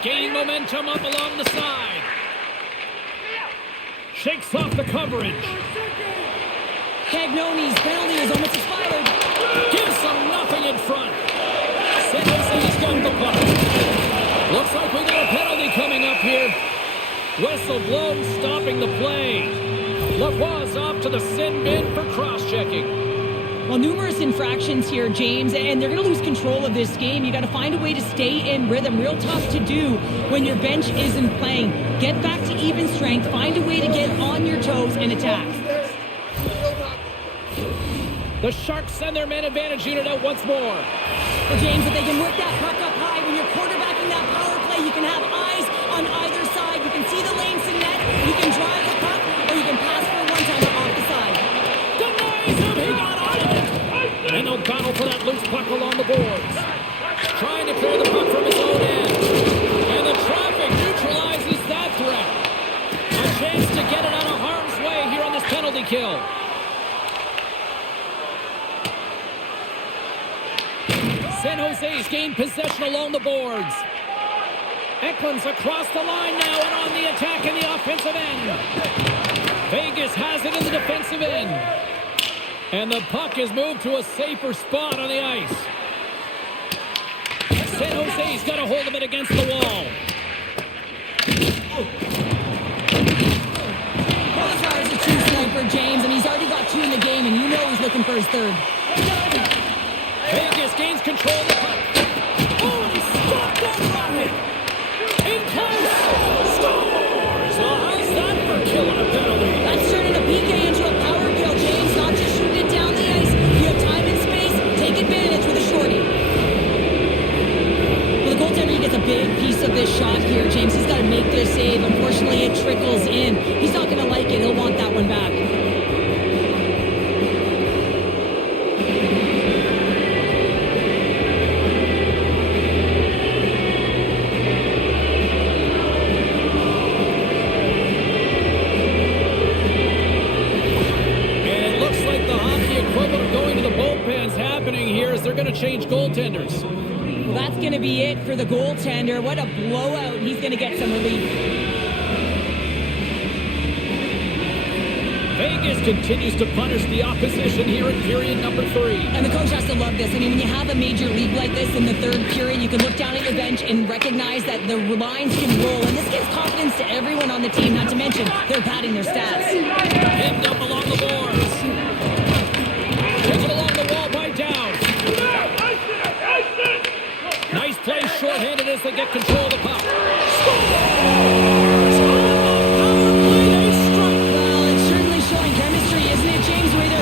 Gaining momentum up along the side. Shakes off the coverage. Cagnoni's penalty is almost expired. Gives them nothing in front. San Jose's got the puck. Looks like we got a penalty coming up here. Whistle blown, stopping the play. Lavoie's off to the sin bin for cross-checking. Well, numerous infractions here, James, and they're going to lose control of this game. You got to find a way to stay in rhythm. Real tough to do when your bench isn't playing. Get back to even strength. Find a way to get on your toes and attack. The Sharks send their man advantage unit out once more. Well, James, if they can work that puck up high, when you're quarterbacking that power play, you can have eyes on either side. You can see the lanes to net. You can drive the puck, or you can pass for a one-timer off the side. Denies him. He got on it. And they'll battle for that loose puck along the boards. Trying to clear the puck from his own end. And the traffic neutralizes that threat. A chance to get it out of harm's way here on this penalty kill. San Jose's gained possession along the boards. Eklund's across the line now and on the attack in the offensive end. Vegas has it in the defensive end. And the puck is moved to a safer spot on the ice. San Jose's got a hold of it against the wall. Kolesar's a true sniper, James, and he's already got two in the game, and you know he's looking for his third. Vegas gains control of the puck. Oh, and he stopped that rocket. In close. Scores. Well, how's that for killing a penalty? That's turning a PK into a power kill, James. Not just shooting it down the ice. You have time and space. Take advantage with a shorty. Well, the goaltender, he gets a big piece of this shot. happening here is they're going to change goaltenders. Well, that's going to be it for the goaltender. What a blowout. He's going to get some relief. Vegas continues to punish the opposition here in period number 3. And the coach has to love this. I mean, when you have a major league like this in the third period, you can look down at your bench and recognize that the lines can roll. And this gives confidence to everyone on the team, not to mention they're padding their stats. Pinned up along the boards. Taken along the wall by Down. Nice play shorthanded as they get control of the puck. Scores!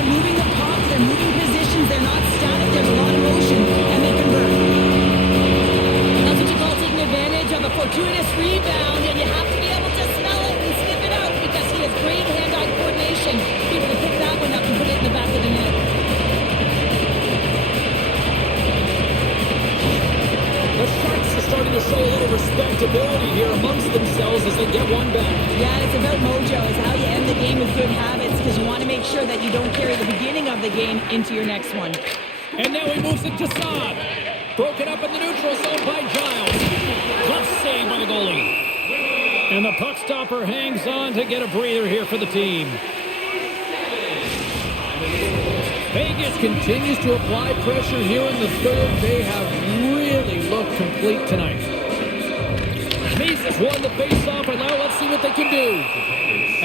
Moving the puck, they're moving positions, they're not static, there's a lot of motion, and they convert. That's what you call taking advantage of a fortuitous rebound, and you have to be able to smell it and sniff it out because he has great hand-eye coordination to be able to pick that one up and put it in the back of the net. The Sharks are starting to show a little respectability here amongst themselves as they get one back. Yeah, it's about mojo. It's how you end the game with good habits because you want to make sure that you don't carry the beginning of the game into your next one. And now he moves it to Saad. Broken up in the neutral zone by Giles. Glove save by the goalie. And the puck stopper hangs on to get a breather here for the team. Vegas continues to apply pressure here in the third. They have really looked complete tonight. Mises won the faceoff, and now let's see what they can do.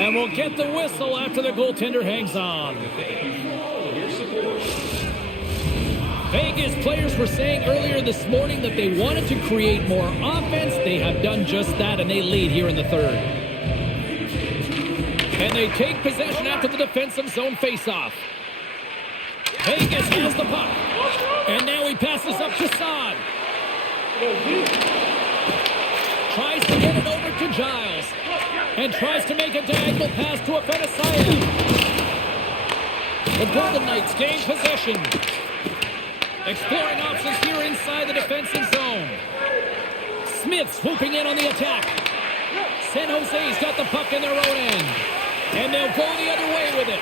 And we'll get the whistle after the goaltender hangs on. Vegas players were saying earlier this morning that they wanted to create more offense. They have done just that, and they lead here in the third. And they take possession after the defensive zone faceoff. Vegas has the puck. And now he passes up to Saad. Tries to get it over to Giles. And tries to make a diagonal pass to Afedisaya. The Golden Knights gain possession. Exploring options here inside the defensive zone. Smith swooping in on the attack. San Jose's got the puck in their own end. And they'll go the other way with it.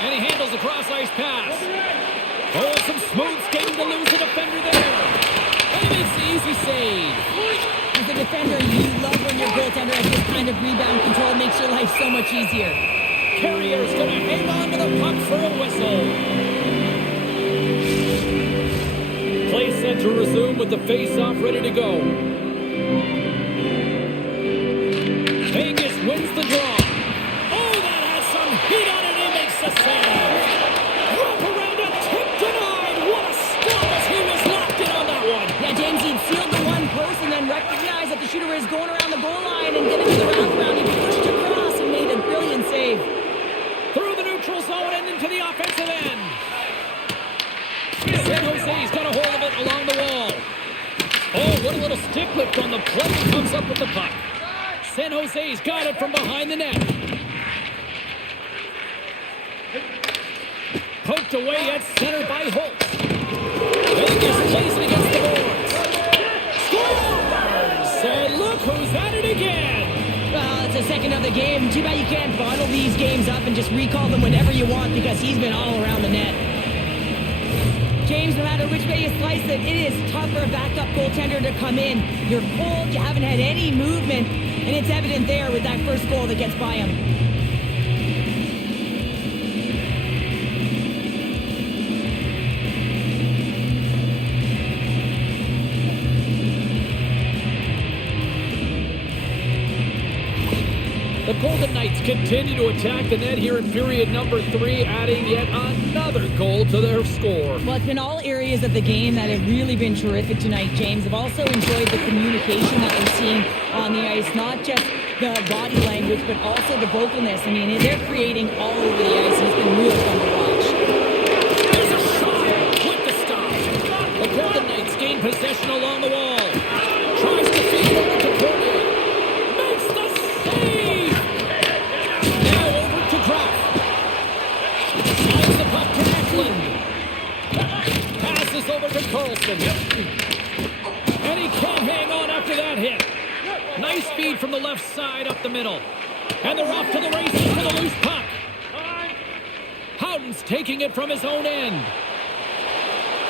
And he handles the cross-ice pass. Oh, some smooth skating to lose the defender there. And he makes the easy save. As a defender, you love when your goaltender has this kind of rebound control. It makes your life so much easier. Carrier's going to hang on to the puck for a whistle. Play set to resume with the face-off ready to go. Vegas wins the draw. Oh, that has some heat on it. A save. Wrap around a tip denied. What a stop as he was locked in on that one. Yeah, James, he'd sealed the one post and then recognized that the shooter was going around the goal line and getting to the wraparound. He pushed across and made a brilliant save. Through the neutral zone and into the offensive end. San Jose's got a hold of it along the wall. Oh, what a little stick lift on the play. Comes up with the puck. San Jose's got it from behind the net. Poked away at center by Holtz. Vegas plays it against the boards. Scores! And look who's at it again. Well, it's the second of the game. Too bad you can't bottle these games up and just recall them whenever you want because he's been all around the net. James, no matter which way you slice it, it is tough for a backup goaltender to come in. You're cold, you haven't had any movement, and it's evident there with that first goal that gets by him. The Golden Knights continue to attack the net here in period number 3, adding yet another goal to their score. Well, it's been all areas of the game that have really been terrific tonight, James. I've also enjoyed the communication that we're seeing on the ice, not just the body language, but also the vocalness. I mean, they're creating all over the ice. It's been really fun to watch. There's a shot with the stop. The Golden Knights gain possession along the wall. Tries to feed it over to Cormier. Makes the save. Passes over to Carlson. And he can't hang on after that hit. Nice feed from the left side up the middle. And they're off to the races for the loose puck. Howden's taking it from his own end.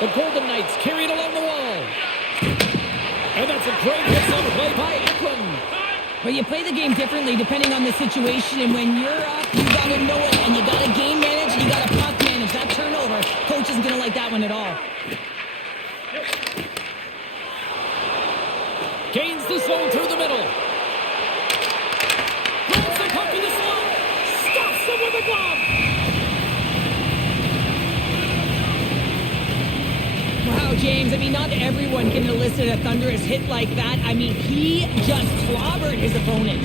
The Golden Knights carry it along the wall. And that's a great hit-on play by Eklund. Well, you play the game differently depending on the situation, and when you're up, you got to know it, and you got to game manage, and you got to puck manage. That turnover, coach isn't going to like that one at all. Gains the zone through the middle. Grabs the puck in the slot. Stops him with a glove. Wow, James, I mean, not everyone can elicit a thunderous hit like that. I mean, he just clobbered his opponent.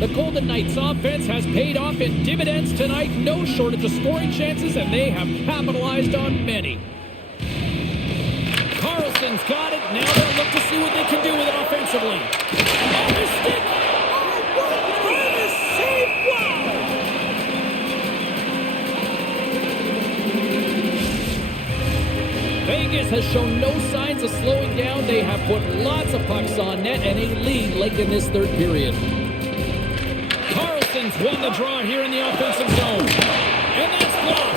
The Golden Knights offense has paid off in dividends tonight. No shortage of scoring chances, and they have capitalized on many. Carlson's got it. Now they'll look to see what they can do with it offensively. Oh, his stick! Oh, what a save! Wow! Vegas has shown no signs of slowing down. They have put lots of pucks on net and a lead late in this third period. Carlson's won the draw here in the offensive zone. And that's blocked.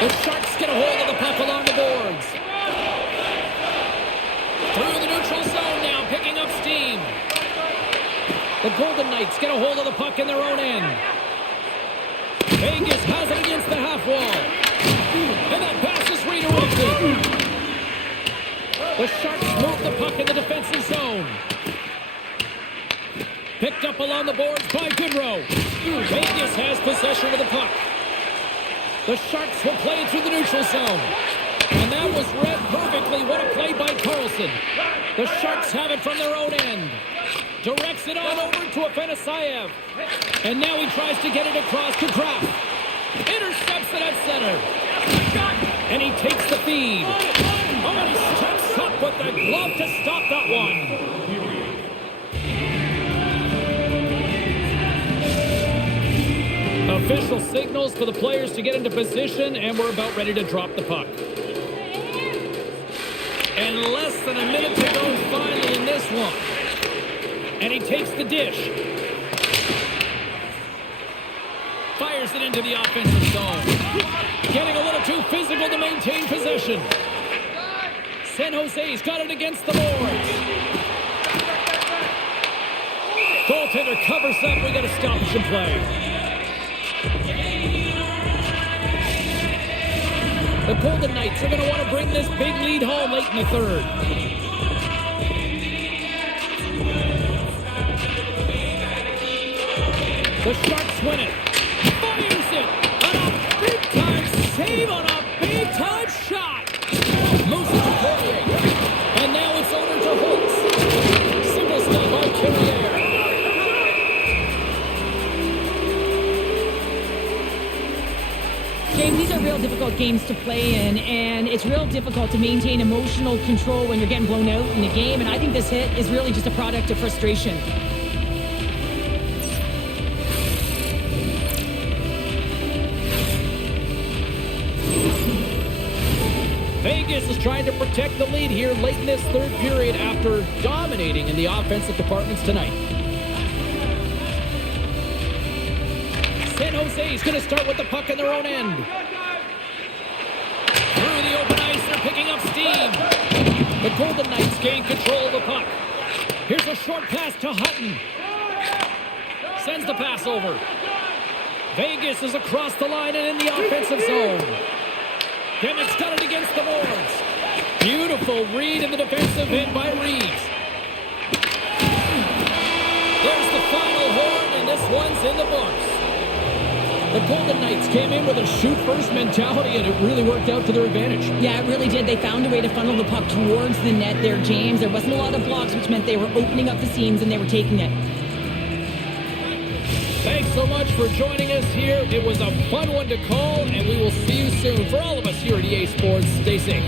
The Sharks get a hold of the puck along the boards. Through the neutral zone now, picking up steam. The Golden Knights get a hold of the puck in their own end. Vegas has it against the half wall. And that pass is redirected. The Sharks move the puck in the defensive zone. Picked up along the boards by Goodrow. Vegas has possession of the puck. The Sharks will play it through the neutral zone. And that was read perfectly. What a play by Carlson. The Sharks have it from their own end. Directs it on over to Afanasayev. And now he tries to get it across to Kraft. Intercepts it at center. And he takes the feed. Oh, and he steps up with the glove to stop that one. Official signals for the players to get into position, and we're about ready to drop the puck. And less than a minute to go finally in this one. And he takes the dish. Fires it into the offensive zone. Getting a little too physical to maintain possession. San Jose's got it against the boards. Goaltender covers up. We got a stoppage in play. The Golden Knights are going to want to bring this big lead home late in the third. The Sharks win it. Fires it. On a big-time save on a big-time shot. Moves it to Poirier. And now it's over to Holtz. Single stop by Carrier. James, these are real difficult games to play in, and it's real difficult to maintain emotional control when you're getting blown out in a game, and I think this hit is really just a product of frustration. Vegas is trying to protect the lead here late in this third period after dominating in the offensive departments tonight. San Jose is going to start with the puck in their own end. Through the open ice, they're picking up steam. The Golden Knights gain control of the puck. Here's a short pass to Hutton. Sends the pass over. Vegas is across the line and in the offensive zone. Demmick's got it against the boards. Beautiful read in the defensive end by Reeves. There's the final horn, and this one's in the books. The Golden Knights came in with a shoot-first mentality, and it really worked out to their advantage. Yeah, it really did. They found a way to funnel the puck towards the net there, James. There wasn't a lot of blocks, which meant they were opening up the seams, and they were taking it. Thanks so much for joining us here. It was a fun one to call, and we will see you soon. For all of us here at EA Sports, stay safe.